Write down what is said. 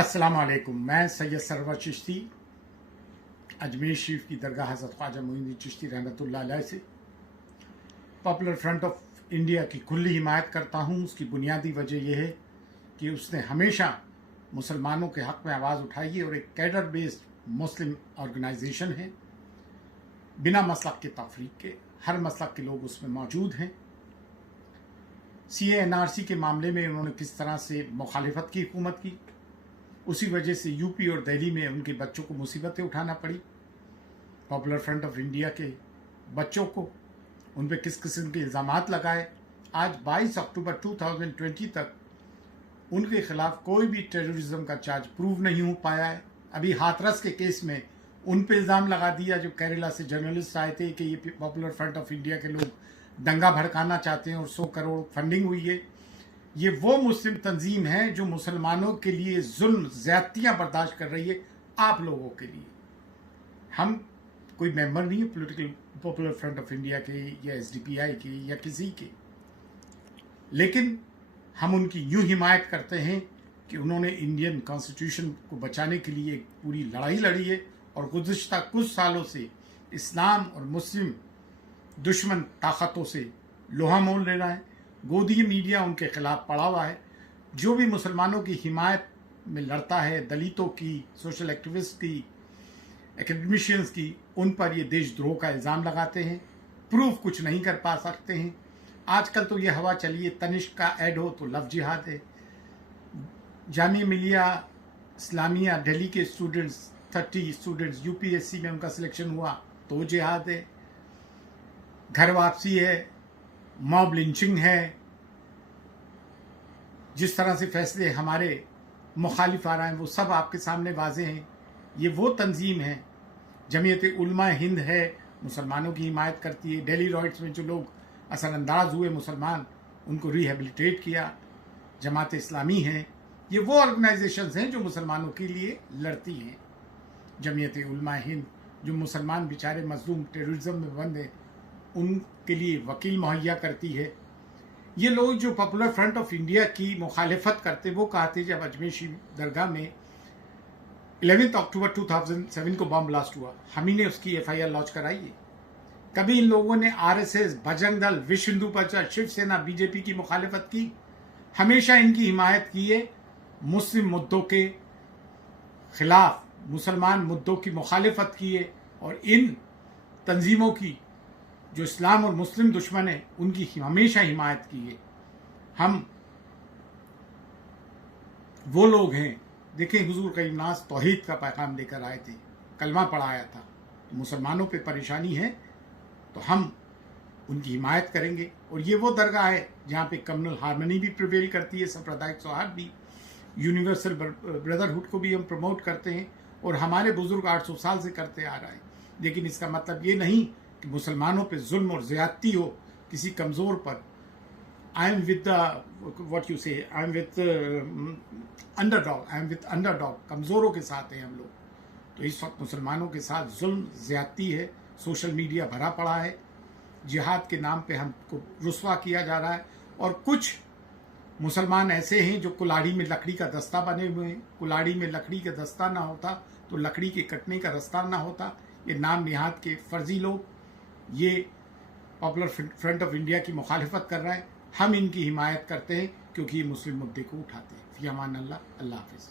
अस्सलाम वालेकुम। मैं सैयद सरवर चिश्ती अजमेर शरीफ की दरगाह हज़रत ख्वाजा मोइनुद्दीन चिश्ती रहमतुल्लाह अलैह से पॉपुलर फ्रंट ऑफ इंडिया की खुली हिमायत करता हूँ। उसकी बुनियादी वजह यह है कि उसने हमेशा मुसलमानों के हक़ में आवाज़ उठाई है और एक कैडर बेस्ड मुस्लिम ऑर्गेनाइजेशन है, बिना मसलक के तफरीक के। हर मसलक के लोग उसमें मौजूद हैं। CA/NRC के मामले में उन्होंने किस तरह से मुखालिफत की हुकूमत की, उसी वजह से यूपी और दिल्ली में उनके बच्चों को मुसीबतें उठाना पड़ी। पॉपुलर फ्रंट ऑफ इंडिया के बच्चों को उन पर किस किस्म के इल्ज़ामात लगाए। आज 22 अक्टूबर 2020 तक उनके खिलाफ कोई भी टेररिज्म का चार्ज प्रूव नहीं हो पाया है। अभी हाथरस के केस में उन पे इल्ज़ाम लगा दिया, जो केरला से जर्नलिस्ट आए थे, कि ये पॉपुलर फ्रंट ऑफ इंडिया के लोग दंगा भड़काना चाहते हैं और 100 करोड़ फंडिंग हुई है। ये वो मुस्लिम तंजीम है जो मुसलमानों के लिए जुल्म ज़्यादतियाँ बर्दाश्त कर रही है, आप लोगों के लिए। हम कोई मेंबर नहीं है political popular front of India के या SDPI के या किसी के, लेकिन हम उनकी यूँ हिमायत करते हैं कि उन्होंने इंडियन कॉन्स्टिट्यूशन को बचाने के लिए एक पूरी लड़ाई लड़ी है और गुज़िश्ता कुछ सालों से इस्लाम और मुस्लिम दुश्मन ताकतों से लोहा मोल ले रहा है। गोदी मीडिया उनके खिलाफ पड़ा हुआ है। जो भी मुसलमानों की हिमायत में लड़ता है, दलितों की, सोशल एक्टिविस्ट की, एकेडमिशियंस की, उन पर ये देशद्रोह का इल्ज़ाम लगाते हैं, प्रूफ कुछ नहीं कर पा सकते हैं। आजकल तो ये हवा चली है, तनिष्क का ऐड हो तो लव जिहाद है। जामिया मिलिया इस्लामिया दिल्ली के स्टूडेंट्स 30 स्टूडेंट्स UPSC में उनका सिलेक्शन हुआ तो जिहाद है। घर वापसी है, मॉब लिंचिंग है। जिस तरह से फैसले हमारे मुखालिफ आ रहे हैं वो सब आपके सामने वाज़े हैं। ये वो तंजीम है, जमीयत उलमा हिंद है, मुसलमानों की हिमायत करती है। डेली रॉयट्स में जो लोग असरअंदाज हुए मुसलमान, उनको रिहेबिलिटेट किया। जमात इस्लामी है। ये वो ऑर्गेनाइजेशंस हैं जो मुसलमानों के लिए लड़ती हैं। जमीयत उलमा हिंद जो मुसलमान बेचारे मजलूम टेररिज्म में बंद हैं, उनके लिए वकील मुहैया करती है। ये लोग जो पॉपुलर फ्रंट ऑफ इंडिया की मुखालिफत करते, वो कहते जब अजमेर शरीफ दरगाह में 11 अक्टूबर 2007 को बम ब्लास्ट हुआ, हम ही ने उसकी FIR लॉन्च कराई है। कभी इन लोगों ने RSS, बजरंग दल, विश्व हिंदू परिषद, शिवसेना, BJP की मुखालिफत की? हमेशा इनकी हिमायत की है। मुस्लिम मुद्दों के खिलाफ, मुसलमान मुद्दों की मुखालिफत की है और इन तंजीमों की जो इस्लाम और मुस्लिम दुश्मन है उनकी हमेशा हिमायत की है। हम वो लोग हैं, देखें हुजूर करीम नास तौहीद का पैगाम लेकर आए थे, कलमा पढ़ाया था। मुसलमानों पे परेशानी है तो हम उनकी हिमायत करेंगे। और ये वो दरगाह है जहाँ पे कम्युनल हार्मनी भी प्रिवेल करती है, सांप्रदायिक सौहार्द भी, यूनिवर्सल ब्रदरहुड को भी हम प्रमोट करते हैं और हमारे बुजुर्ग 800 साल से करते आ रहे हैं। लेकिन इसका मतलब ये नहीं कि मुसलमानों पे जुल्म और ज़्यादती हो किसी कमज़ोर पर। I am with what you say, I am with underdog, I am with underdog. कमज़ोरों के साथ हैं हम लोग। तो इस वक्त मुसलमानों के साथ जुल्म ज़्यादती है। सोशल मीडिया भरा पड़ा है। जिहाद के नाम पे हमको रुस्वा किया जा रहा है। और कुछ मुसलमान ऐसे हैं जो कुल्हाड़ी में लकड़ी का दस्ता बने हुए हैं। कुल्हाड़ी में लकड़ी का दस्ता ना होता तो लकड़ी के कटने का रास्ता ना होता। ये नाम निहाद के फर्जी लोग ये पॉपुलर फ्रंट ऑफ इंडिया की मुखालिफत कर रहे हैं। हम इनकी हिमायत करते हैं क्योंकि ये मुस्लिम मुद्दे को उठाते हैं। फी अमान अल्लाह, अल्लाह हाफिज़।